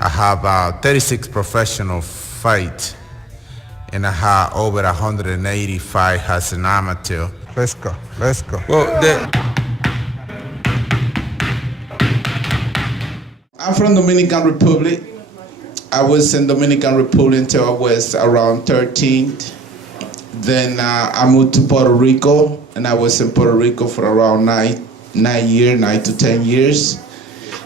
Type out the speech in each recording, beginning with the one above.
I have 36 professional fights, and I have over 185 as an amateur. Let's go. Well, I'm from Dominican Republic. I was in Dominican Republic until I was around 13. Then I moved to Puerto Rico, and I was in Puerto Rico for around 9 to 10 years.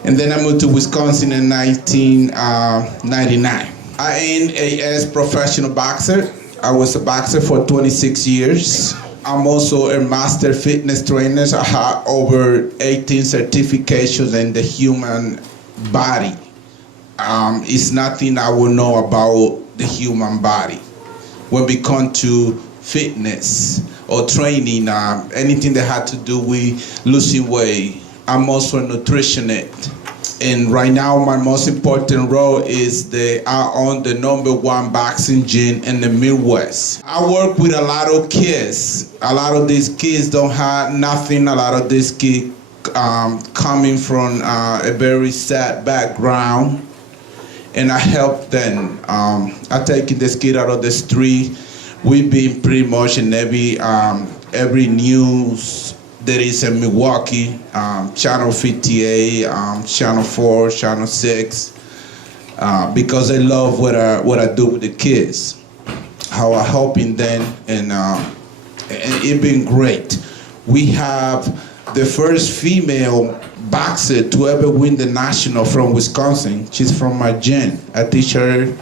And then I moved to Wisconsin in 1999. I am a professional boxer. I was a boxer for 26 years. I'm also a master fitness trainer. I have over 18 certifications in the human body. It's nothing I will know about the human body. When we come to fitness or training, anything that had to do with losing weight, I'm also a nutritionist. And right now, my most important role is I own the #1 boxing gym in the Midwest. I work with a lot of kids. A lot of these kids don't have nothing. A lot of these kids coming from a very sad background, and I help them. I take this kid out of the street. We've been pretty much in every news that is in Milwaukee, Channel 58, Channel 4, Channel 6, because I love what I do with the kids, how I'm helping them, and it's been great. We have the first female boxer to ever win the national from Wisconsin. She's from my gym. I teach her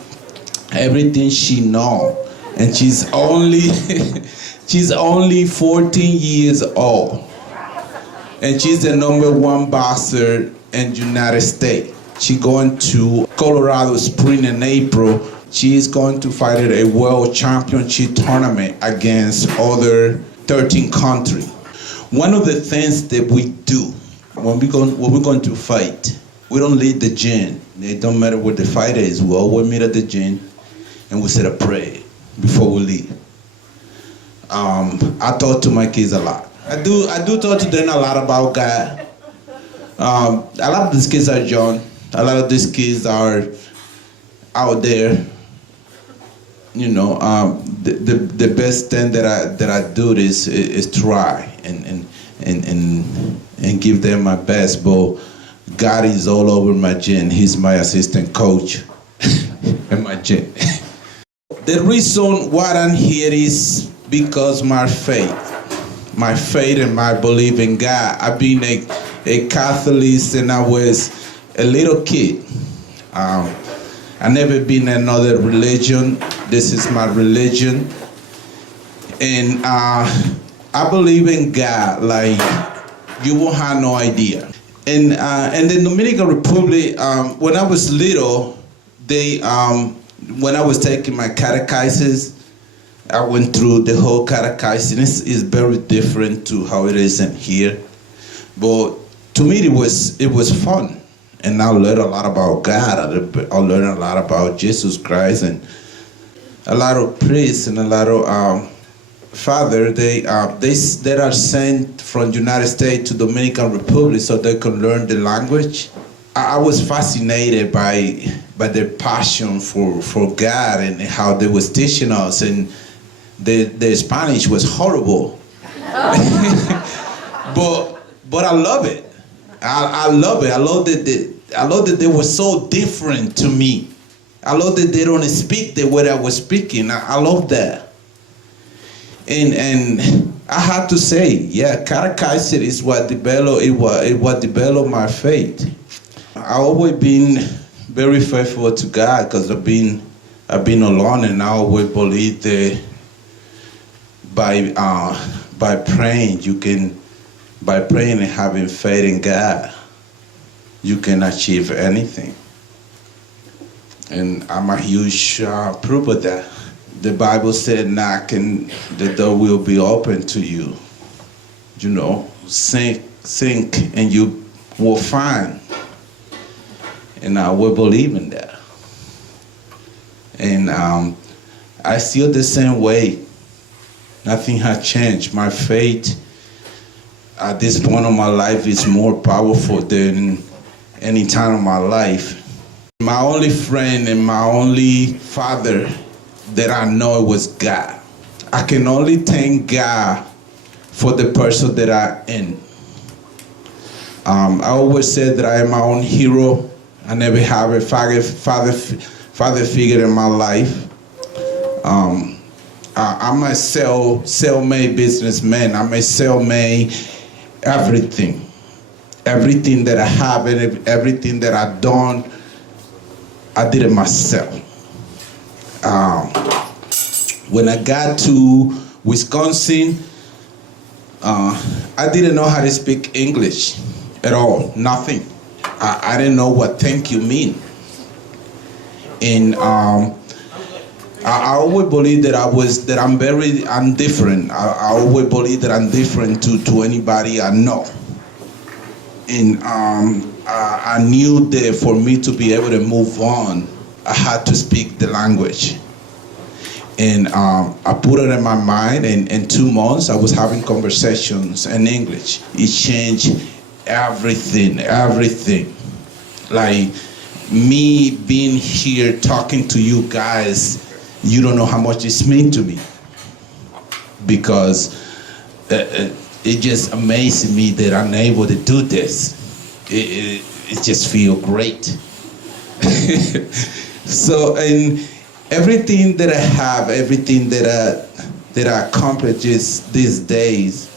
everything she knows, and she's only 14 years old, and she's the #1 boxer in the United States. She's going to Colorado Springs in April. She is going to fight at a world championship tournament against other 13 countries. One of the things that we do when we're going to fight, we don't leave the gym. It don't matter where the fight is. We always meet at the gym, and we say a prayer before we leave. I talk to my kids a lot. I do talk to them a lot about God. A lot of these kids are young. A lot of these kids are out there. You know, the best thing that I do is try and give them my best. But God is all over my gym. He's my assistant coach in my gym. The reason why I'm here is because my faith and my belief in God. I've been a Catholic since I was a little kid. I've never been in another religion. This is my religion. And I believe in God like you won't have no idea. And in the Dominican Republic, when I was little, when I was taking my catechesis, I went through the whole catechesis. It's very different to how it is in here. But to me, it was fun. And I learned a lot about God. I learned a lot about Jesus Christ, and a lot of priests and a lot of fathers. They are sent from the United States to Dominican Republic so they can learn the language. I was fascinated by their passion for God and how they was teaching us, and the Spanish was horrible. But I love it. I love it. I love that they were so different to me. I love that they don't speak the way I was speaking. I love that. And I have to say, yeah, catechesis is what developed my faith. I've always been very faithful to God because I've been alone, and I always believe that by praying and having faith in God, you can achieve anything. And I'm a huge proof of that. The Bible said, knock and the door will be open to you. You know, think and you will find. And I will believe in that. And I feel the same way. Nothing has changed. My faith at this point of my life is more powerful than any time of my life. My only friend and my only father that I know was God. I can only thank God for the person that I am. I always said that I am my own hero. I never have a father figure in my life. I'm a self-made businessman. I'm a self-made everything. Everything that I have and everything that I've done, I did it myself. When I got to Wisconsin, I didn't know how to speak English at all, nothing. I didn't know what thank you mean. And I always believed that I'm different. I always believed that I'm different to anybody I know. And I knew that for me to be able to move on, I had to speak the language. And I put it in my mind, and in 2 months I was having conversations in English. It changed everything. Like me being here talking to you guys, you don't know how much it's meant to me. Because it just amazes me that I'm able to do this. It just feels great. So, and everything that I have, everything that I accomplish these days,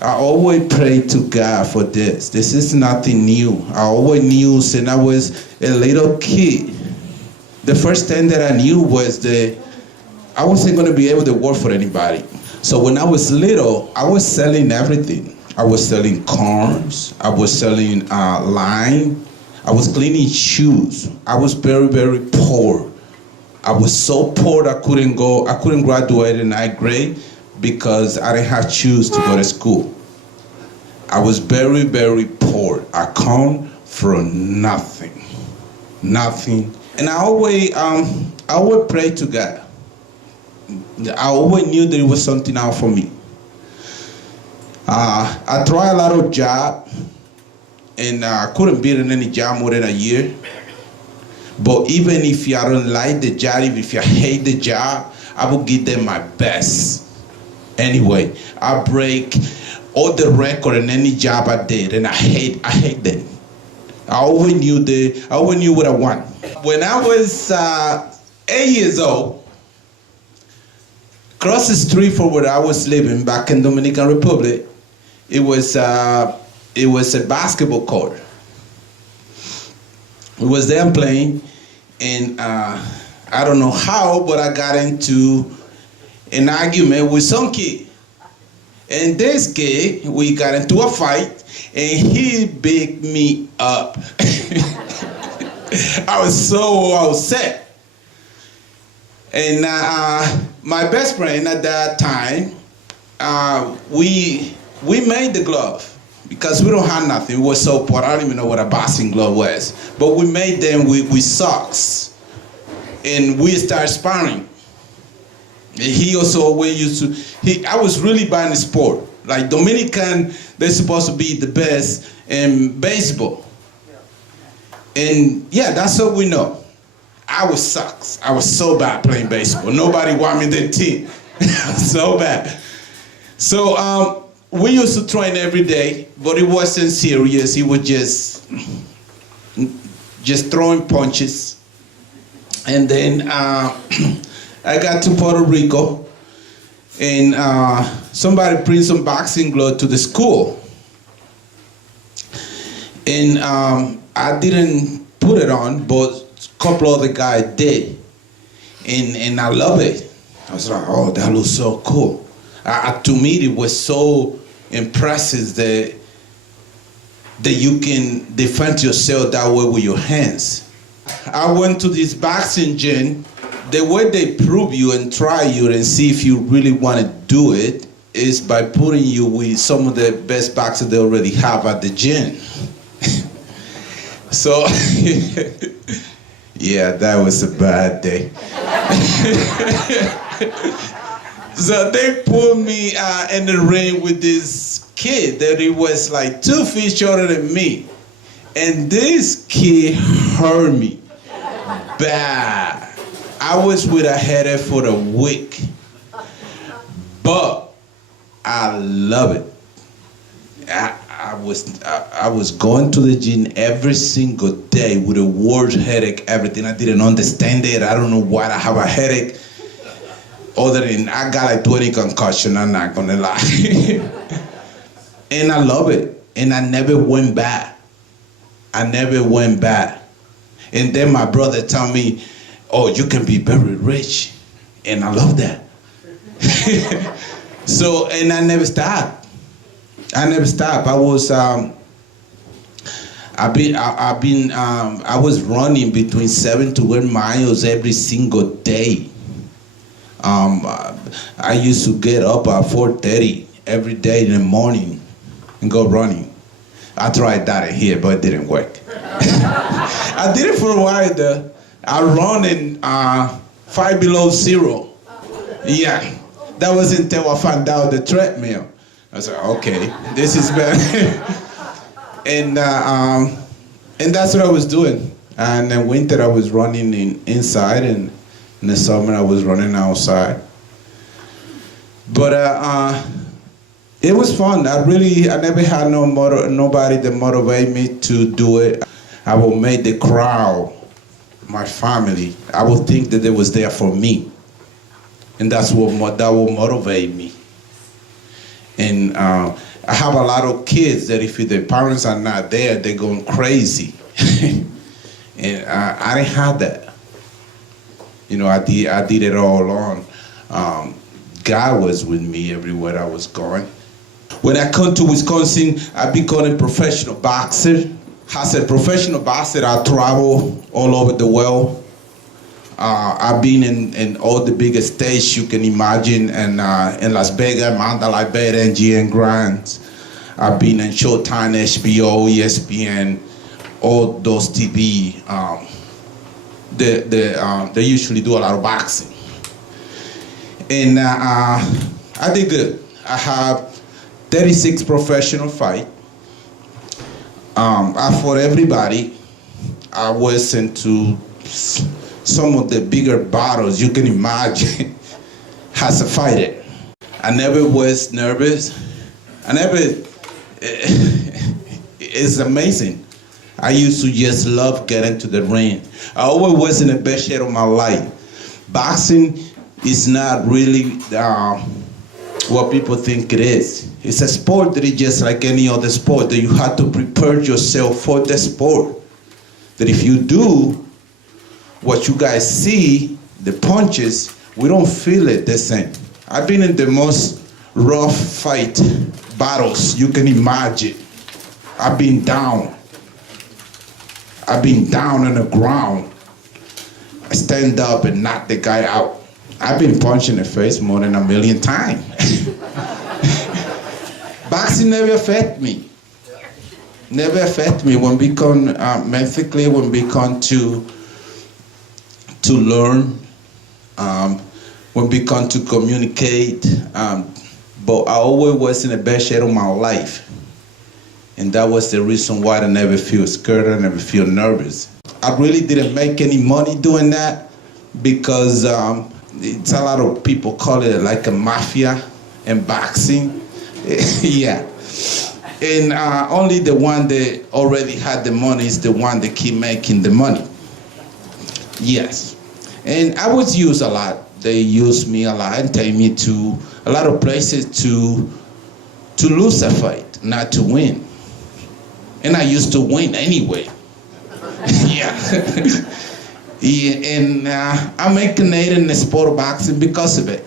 I always pray to God for this. This is nothing new. I always knew since I was a little kid. The first thing that I knew was that I wasn't going to be able to work for anybody. So when I was little, I was selling everything. I was selling cars. I was selling lime. I was cleaning shoes. I was very, very poor. I was so poor I couldn't graduate in 9th grade because I didn't have shoes to go to school. I was very, very poor. I come from nothing. And I always prayed to God. I always knew there was something out for me. I tried a lot of jobs, and I couldn't be in any job more than a year. But even if I don't like the job, if I hate the job, I will give them my best. Anyway, I break all the record in any job I did, and I hate them. I always knew what I want. When I was 8 years old, across the street from where I was living back in Dominican Republic, it was a basketball court. We was there playing, and I don't know how, but I got into an argument with some kid. And this kid, we got into a fight, and he beat me up. I was so upset. And my best friend at that time, we made the glove. Because we don't have nothing. We were so poor. I don't even know what a boxing glove was. But we made them with socks. And we started sparring. And he also always used to, I was really bad in sport. Like Dominican, they're supposed to be the best in baseball. And yeah, that's what we know. I was sucks. I was so bad playing baseball. Nobody wanted me the team. So bad. So, we used to train every day, but it wasn't serious. It was just throwing punches. And then I got to Puerto Rico, and somebody bring some boxing glove to the school. And I didn't put it on, but a couple other guys did. And I love it. I was like, oh, that looks so cool. To me, it was so impressive that you can defend yourself that way with your hands. I went to this boxing gym. The way they prove you and try you and see if you really want to do it is by putting you with some of the best boxers they already have at the gym. So, yeah, that was a bad day. So they put me in the ring with this kid that he was like 2 feet shorter than me. And this kid hurt me bad. I was with a headache for a week, but I love it. I was going to the gym every single day with a worse headache, everything. I didn't understand it. I don't know why I have a headache. Other than I got like 20 concussion, I'm not gonna lie. And I love it. And I never went back. I never went back. And then my brother told me, oh, you can be very rich. And I love that. So, and I never stopped. I never stopped. I was, I was running between 7 to 8 miles every single day. I used to get up at 4:30 every day in the morning and go running. I tried that here, but it didn't work. I did it for a while though. I run in 5 below 0. Yeah, that was until I found out the treadmill. I was like, okay, this is better. And that's what I was doing. And in winter I was running inside, and in the summer I was running outside. But it was fun. I never had nobody that motivated me to do it. I will make the crowd my family. I will think that they was there for me, and that will motivate me. And I have a lot of kids that if their parents are not there, they're going crazy. And I didn't have that. You know, I did it all alone. God was with me everywhere I was going. When I come to Wisconsin, I became a professional boxer. As a professional boxer, I travel all over the world. I've been in all the biggest stages you can imagine, and in Las Vegas, Mandalay Bay, NGN Grands. I've been in Showtime, HBO, ESPN, all those TV. They usually do a lot of boxing. And I did good. I have 36 professional fights. I fought everybody. I was into some of the bigger battles you can imagine as a fighter. I never was nervous. It's amazing. I used to just love getting to the ring. I always was in the best shape of my life. Boxing is not really what people think it is. It's a sport that is just like any other sport, that you have to prepare yourself for the sport. That if you do what you guys see, the punches, we don't feel it the same. I've been in the most rough fight battles you can imagine. I've been down. I've been down on the ground. I stand up and knock the guy out. I've been punched in the face more than 1 million times. Boxing never affect me. Never affect me. When we come mentally, when we come to learn, when we come to communicate, but I always was in the best shape of my life. And that was the reason why I never feel scared, I never feel nervous. I really didn't make any money doing that because it's a lot of people call it like a mafia in boxing. Yeah. And only the one that already had the money is the one that keep making the money. Yes. And I was used a lot. They used me a lot and take me to a lot of places to lose a fight, not to win. And I used to win anyway. Yeah. Yeah. And I make a name in the sport of boxing because of it.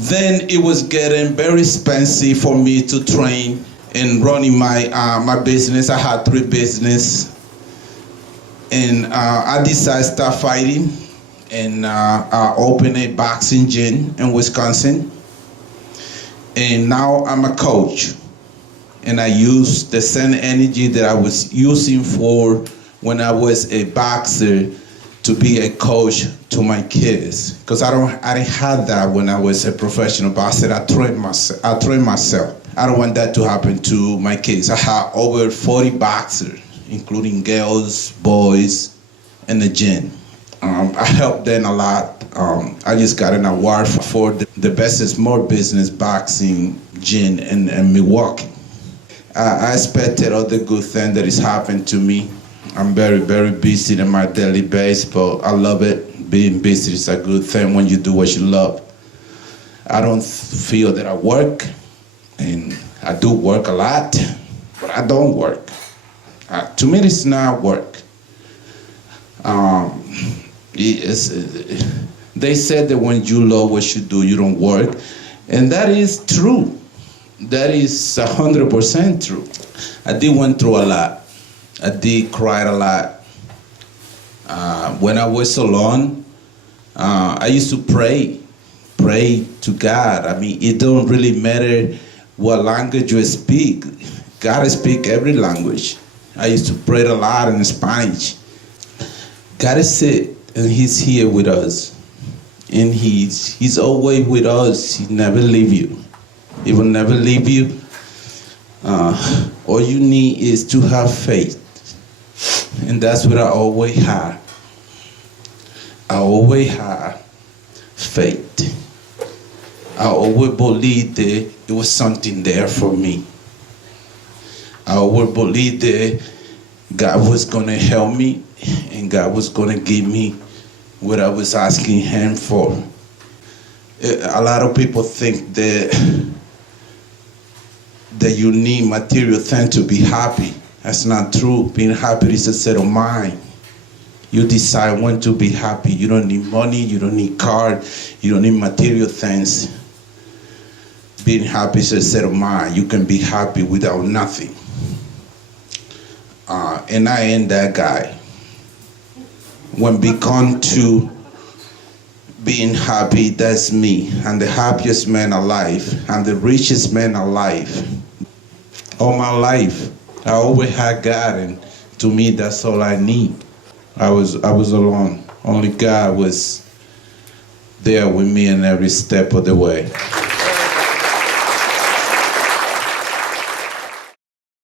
Then it was getting very expensive for me to train and running my business. I had 3 businesses. And I decided to start fighting. And I opened a boxing gym in Wisconsin. And now I'm a coach. And I use the same energy that I was using for when I was a boxer to be a coach to my kids. Because I didn't have that when I was a professional boxer. I trained myself. I don't want that to happen to my kids. I have over 40 boxers, including girls, boys, and the gym. I help them a lot. I just got an award for the best small business boxing gym in Milwaukee. I expected all the good things that is happening to me. I'm very, very busy in my daily basis, but I love it. Being busy is a good thing when you do what you love. I don't feel that I work, and I do work a lot, but I don't work. To me, it's not work. They said that when you love what you do, you don't work, and that is true. That is 100% true. I did went through a lot. I did cry a lot. When I was alone, I used to pray to God. I mean, it don't really matter what language you speak. God speaks every language. I used to pray a lot in Spanish. God is it, and He's here with us. And He's always with us. He never leave you. He will never leave you. All you need is to have faith. And that's what I always have. I always have faith. I always believed that it was something there for me. I always believed that God was going to help me and God was going to give me what I was asking Him for. A lot of people think that you need material things to be happy. That's not true. Being happy is a state of mind. You decide when to be happy. You don't need money, you don't need car, you don't need material things. Being happy is a state of mind. You can be happy without nothing. And I ain't that guy. When we come to being happy, that's me. I'm the happiest man alive. I'm the richest man alive. All my life, I always had God, and to me, that's all I need. I was alone. Only God was there with me in every step of the way.